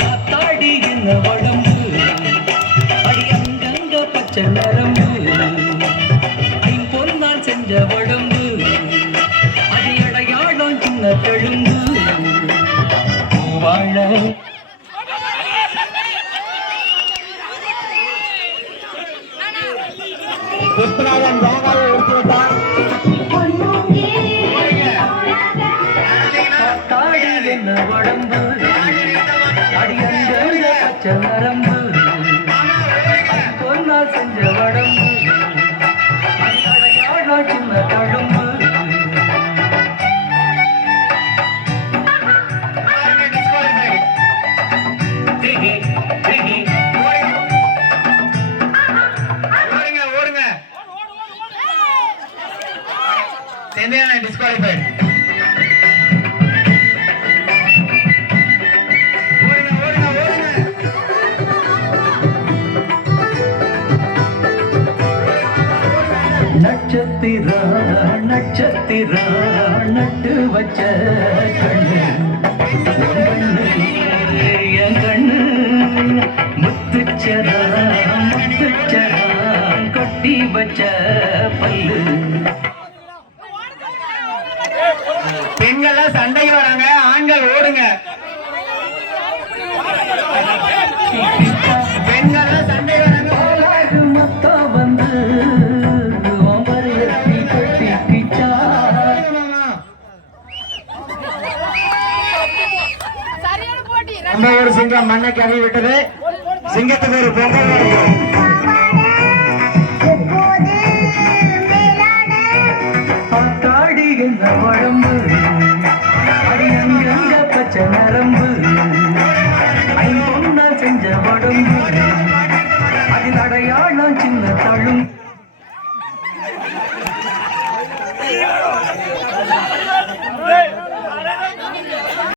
காத்தாடி என்ன உடம்பு அடி அங்கங்க பச்சை நரம்பு ஐம்பொன்னால் செஞ்ச உடம்பு அது அடையாளம் சின்ன தெழும்பு வாழ விஸ்வநாதன் வேகாவை எடுத்துவிட்டார். காத்தாடி என்ன உடம்பு அடி அங்கங்க பச்சை நரம்பு ஐம்பொன்னால் செஞ்ச உடம்பு அது அடையாளம் சின்ன தெழும்பு Disqualified. நட்சத்திரா நட்சத்திரா நட்டு வச்ச கண்ணு என் கண்ணு முத்துச்சரா முத்துச்சரா கொட்டி வச்ச பல்லு. பெண்கள் சண்டைக்கு வராங்க, ஆண்கள் ஓடுங்க. பெண்கள் சண்டை வராங்க. மத்தா வந்து கட்டிக்கிச்சா ஒரு சிங்கம் மண்ணைக்கு அறிவிட்டது. சிங்கத்துக்கு ஒரு பொங்கல் காத்தாடி என்ன உடம்பு அடி அங்கங்க பச்சை நரம்பு ஐம்பொன்னால் செஞ்ச உடம்பு அதில் அடையாளம் சின்ன தழும்